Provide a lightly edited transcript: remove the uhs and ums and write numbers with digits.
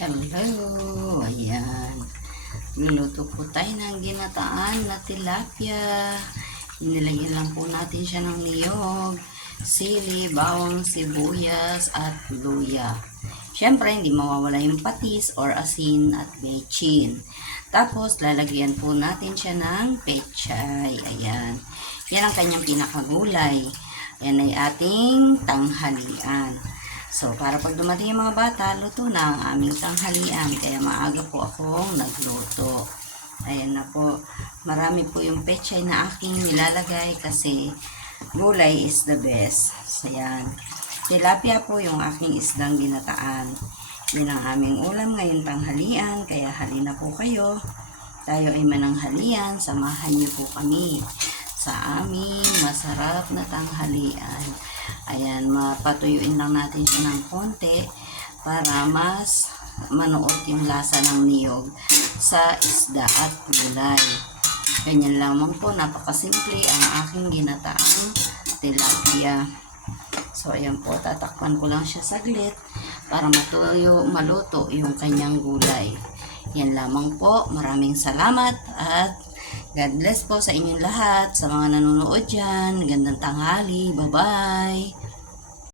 Hello! Ayan. Luluto po tayo ng ginataan na tilapia. Inilagyan lang po natin siya ng niyog, sili, bawang, sibuyas, at luya. Siyempre, hindi mawawala yung patis or asin at bechin. Tapos, lalagyan po natin siya ng pechay. Ayan. Yan ang kanyang pinakagulay. Yan ay ating tanghalian. So, para pag dumating yung mga bata, luto na ang aming tanghalian. Kaya maaga po akong nagluto. Ayan na po. Marami po yung pechay na aking nilalagay kasi gulay is the best. So, yan. Tilapia po yung aking isdang ginataan. Yan ang aming ulam ngayon tanghalian. Kaya halina po kayo. Tayo ay mananghalian. Samahan niyo po kami sa aming masarap na tanghalian. Ayan, mapatuyuin lang natin siya ng konti para mas manuot yung lasa ng niyog sa isda at gulay. Ganyan lamang po, napakasimple ang aking ginataang tilapia. So, ayan po, tatakpan ko lang siya saglit para maluto yung kanyang gulay. Yan lamang po, maraming salamat at God bless po sa inyong lahat, sa mga nanonood dyan. Gandang tanghali. Bye-bye.